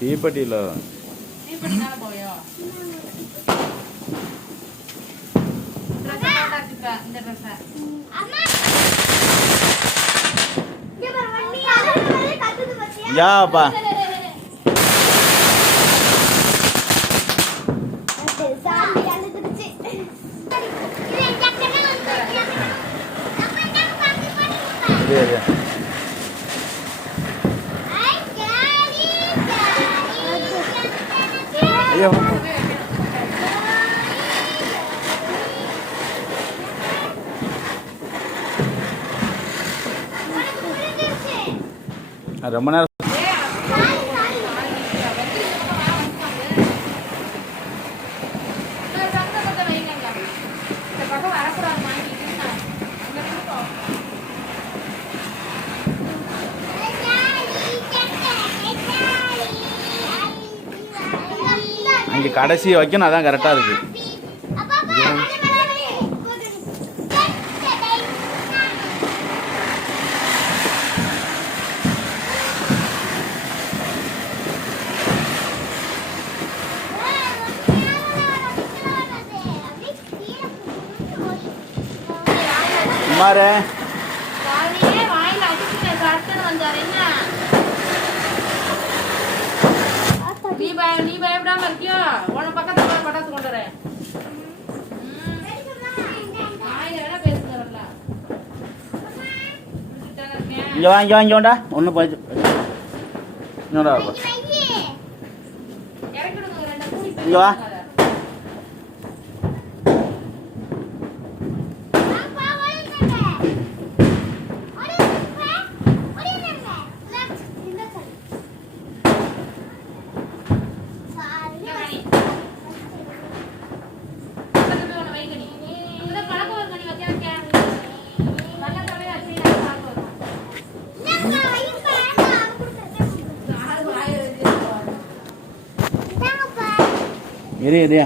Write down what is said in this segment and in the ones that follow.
தீப்பெட்டியில் யாப்பா ஐயோ ரொம்ப நேரம் அங்கே கடைசி வைக்கணும், அதான் கரெக்டாக இருக்கு. சுமாரே நீ பயப்படாம இருக்கியோ, உன பக்கத்துல பட்டாசு கொண்டு வரேன். இங்க வா, இங்க வா, இங்க வாடா. ஒண்ணு போய் இன்னொரு இங்க வா. இரு இரு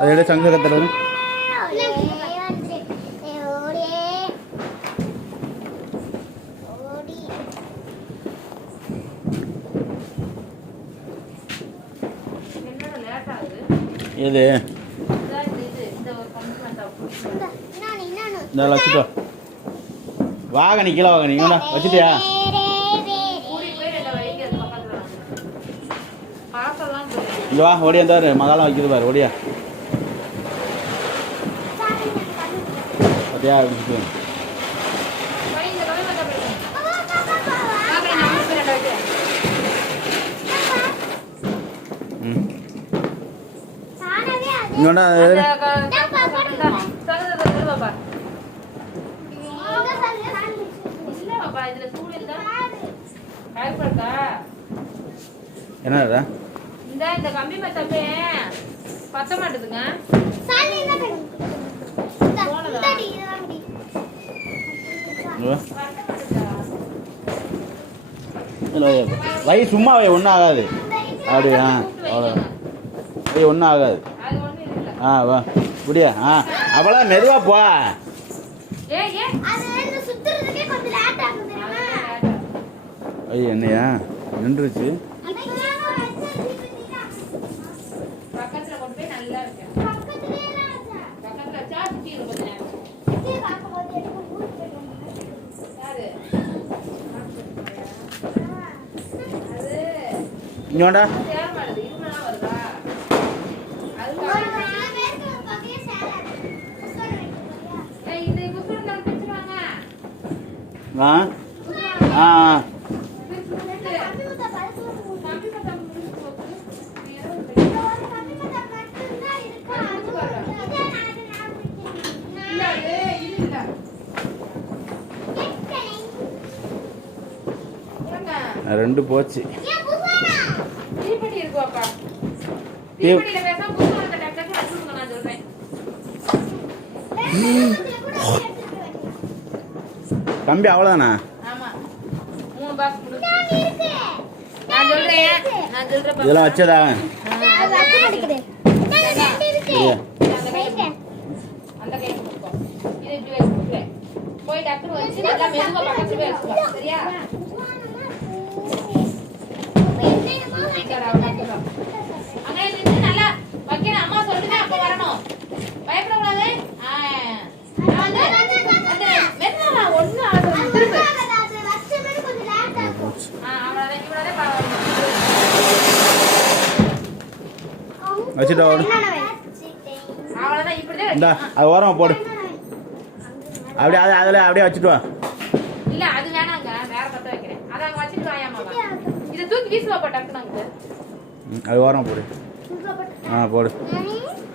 அதோட சங்ககத்தில் வரும். எது இந்த வச்சுட்டோ வாகனி கீழே வாகனி வச்சுட்டியா? இங்கே வா, ஓடியா இருந்தாரு மகாலம் வைக்கிறது பாரு, ஓடியா பார்த்தியா? இங்கோண்டா என்னடா இந்த கம்பி மத்தமே பத்த மாட்டேதுங்க. வை சும்மா வை, ஒன்றும் ஆகாது. அப்படியா? அவ்வளோ வை, ஒன்றும் ஆகாது. ஆ வா முடியா? ஆ அவ்வளோ மெதுவாக போ. ஐயா என்னையா நின்றுச்சு? இங்கோண்டா வா. ஆ 2 போச்சு. தீப்பெட்டி இருக்குவாப்பா. தீப்பெட்டியில பேசாம புஷ்வானத்தை டக் டக் வச்சுடுங்க நான் சொல்றேன். கம்பி அவ்வளோதானா? ஆமா 3 பாக்ஸ் முடிஞ்சு. நான் சொல்றேன் இதெல்லாம் வச்சதா? அந்த கை கொடுப்போம். இது இப்படி வச்சு கொடுக்குறேன். போய் டக்குனு வச்சு நல்லா மெதுவா பக்கத்துல போய் வச்சுக்கோ. சரியா? அங்கே நின்று நல்லா வைக்கணும். அம்மா சொல்லுங்க அப்ப வரணும். பயப்படக்கூடாது. மெதுவா ஒண்ணு ஆகும். திரும்ப வச்சுட்டா அவ்வளவுதான். இப்படிதான் இந்தா அது ஓரமா போடு. அப்படியே அதில் அப்படியே வச்சுட்டு வா. இல்ல அது வேணாங்க, வேற பத்த வைக்கிறேன். அத அங்க வச்சிட்டு வாயாமாவா. இத தூக்கி வீசுவா டக்குனங்க. அது ஓரமா போடு. போடு.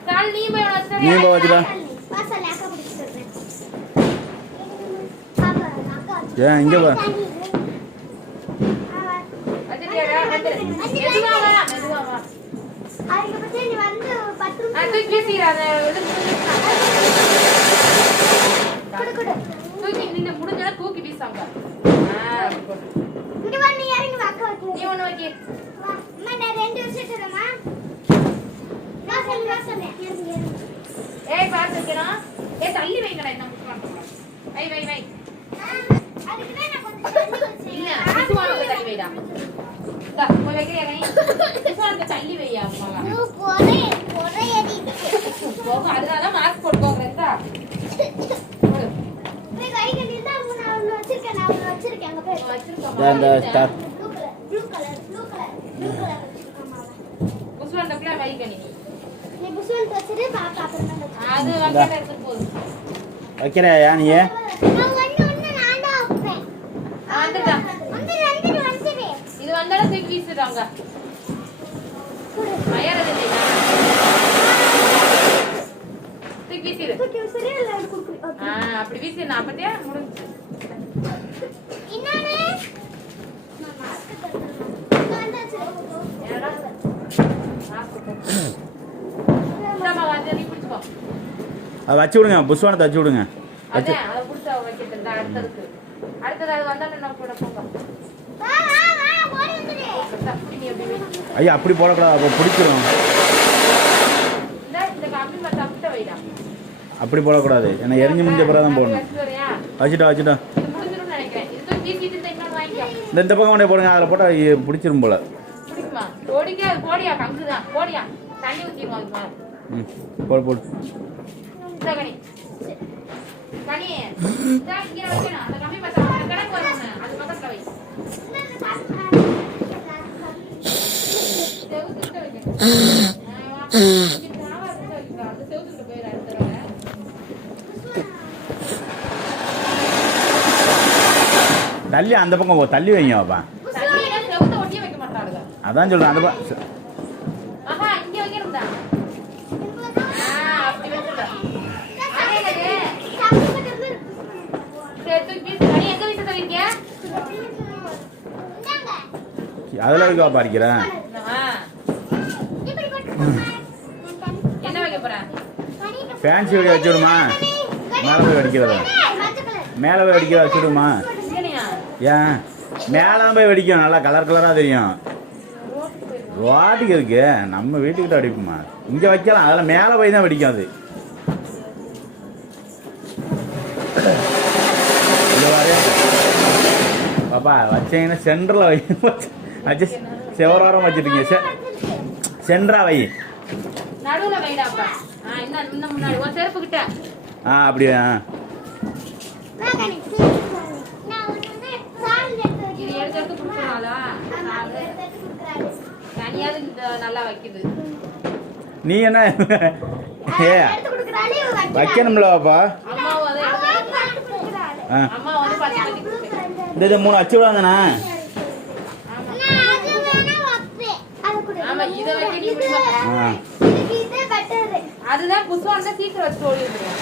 கால் நீ போய் வச்சிட்டு நீ போய் வச்சுடா. வாசல்ல அக்கா பிடிச்சு சொல்றேன். ஏன் இங்க வா. அஜிடியா வந்து மெதுவா வா. அதுக்கு பத்தி நீ வந்து 10 ரூபாய் தூக்கி வீசிராத. தூக்கி நின்னு முடிஞ்சா தூக்கி வீசாங்க. இங்க வா நீ இறங்கி வாக்க வைக்க. நீ ஒண்ணு வைக்க. அம்மா நான் 2 வச்சிட்டேமா. வாசல். ஏய் பாத்து வைக்கணும். தள்ளி வைங்கடா என்ன முட்டுறாங்க. வை. அதுக்கு தான் நான் கொஞ்சம் தள்ளி வச்சேன். இல்ல புஷ்வானத்தை தள்ளி வைடா. டா போய் வைக்கறியா கை. புஷ்வானத்தை தள்ளி வையா அம்மா. நீ போறேடி. போக அதனால மாஸ்க் போட்டு போங்கடா. வைக்கிறையா நீ? இது வந்தாலும் தூக்கி வீசுறாங்க. தூக்கி வீசிரு. அப்படி வீசி நான் அப்பதே முடிஞ்சு. அதை வச்சு விடுங்க. புஷ்வானத்தை வச்சு விடுங்க. அடுத்தது அது வந்தா நம்ம கூட போங்க. ஐயா அப்படி போடக்கூடாது, அப்போ பிடிச்சிடும். அப்படி போடக்கூடாது, ஏன்னா எரிஞ்சு முடிஞ்ச பிறகு தான் போடணும். வச்சுட்டா இந்த பக்கம் கொண்டே போடுங்க. அதில் போட்டால் பிடிச்சிரும் போல. போடு. தள்ளி அந்த பக்கம் தள்ளி வைங்க பாப்பா. அதான் சொல்றேன். அந்த அதில் வைக்க பாரிக்கிறேன். ஃபேன்சி வெடி வச்சுடுமா? மேலே போய் வெடிக்கிறதா? மேலே போய் வெடிக்கிறதா வச்சுடுமா? ஏன் மேலே தான் போய் வெடிக்கும். நல்லா கலராக தெரியும். ரோட்டுக்கு இருக்கு, நம்ம வீட்டுக்கிட்ட வெடிக்குமா? இங்கே வைக்கலாம். அதில் மேலே போய் தான் வெடிக்கும். அது பாப்பா வச்சீங்கன்னா சென்டரில் வை. வச்சு செவராரம் வச்சுருக்கீங்க. சென்டரா வை. அப்படியா? நீ என்ன வைக்கணும்ல பாப்பா? இந்த 3 அச்சு விடாதானே? அதுதான் புஷ்வான சீக்கிரம் வச்சு ஓடிடுறோம்.